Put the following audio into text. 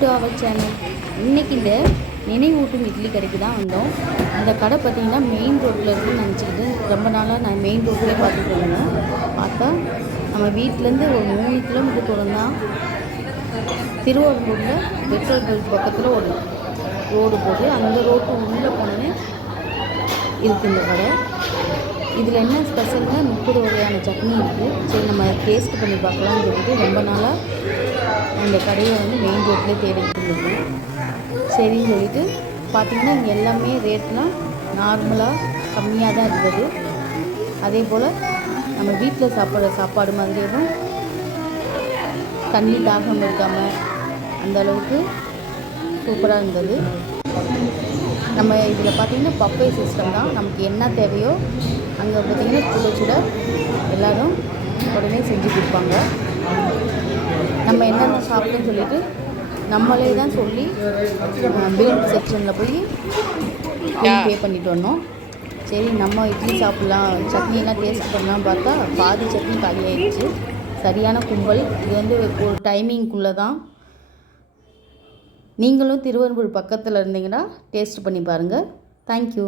To our channel இன்றைக்கி இந்த நினைவூட்டும் இட்லி கடைக்கு தான் வந்தோம். அந்த கடை பார்த்திங்கன்னா மெயின் ரோட்டில் இருக்குன்னு நினச்சிக்கிட்டு ரொம்ப நாளாக நான் மெயின் ரோட்லேயே பார்த்துட்டு இருந்தேன். பார்த்தா நம்ம வீட்டிலேருந்து ஒரு மூணு கிலோமீட்டர் தூரம் தான் திருவாரூரில் பெட்ரோல் பங்க் பக்கத்தில் ஒரு ரோடு போட்டு அந்த ரோட்டு உள்ளே போனோன்னே இருக்குது இந்த கடை. இதில் என்ன ஸ்பெஷல்னால் முப்பது வகையான சட்னி இருக்குது சரி நம்ம டேஸ்ட் பண்ணி பார்க்கலாம்னு சொல்லிட்டு ரொம்ப நாளாக அந்த கடையை வந்து மெயின் ரோட்லேயே தேடிட்டு இருந்தோம் சரின்னு சொல்லிட்டு பார்த்தீங்கன்னா இங்கே எல்லாமே ரேட்லாம் நார்மலாக கம்மியாக தான் இருந்தது. அதே போல் நம்ம வீட்டில் சாப்பிட்ற சாப்பாடு மாதிரியே தான் தண்ணி தாகம் இருக்காமல் அந்த அளவுக்கு சூப்பராக இருந்தது. நம்ம இதில் பார்த்தீங்கன்னா பப்பை சிஸ்டம் தான். நமக்கு என்ன தேவையோ அங்கே பார்த்தீங்கன்னா சுட சுட எல்லோரும் உடனே செஞ்சு கொடுப்பாங்க. நம்ம என்னென்ன சாப்பிட்டோம்னு சொல்லிட்டு நம்மளே தான் சொல்லி பில் செக்ஷனில் போய் பே பண்ணிட்டு வந்தோம். சரி நம்ம இட்லி சாப்பிட்லாம் சட்னிலாம் டேஸ்ட் பண்ணலாம் பார்த்தா பாதி சட்னி காலி ஆயிடுச்சு. சரியான கும்பல். இது வந்து ஒரு டைமிங்குள்ளே தான். நீங்களும் திருவெரும்பூர் பக்கத்தில் இருந்தீங்கன்னா டேஸ்ட் பண்ணி பாருங்கள் தேங்க்யூ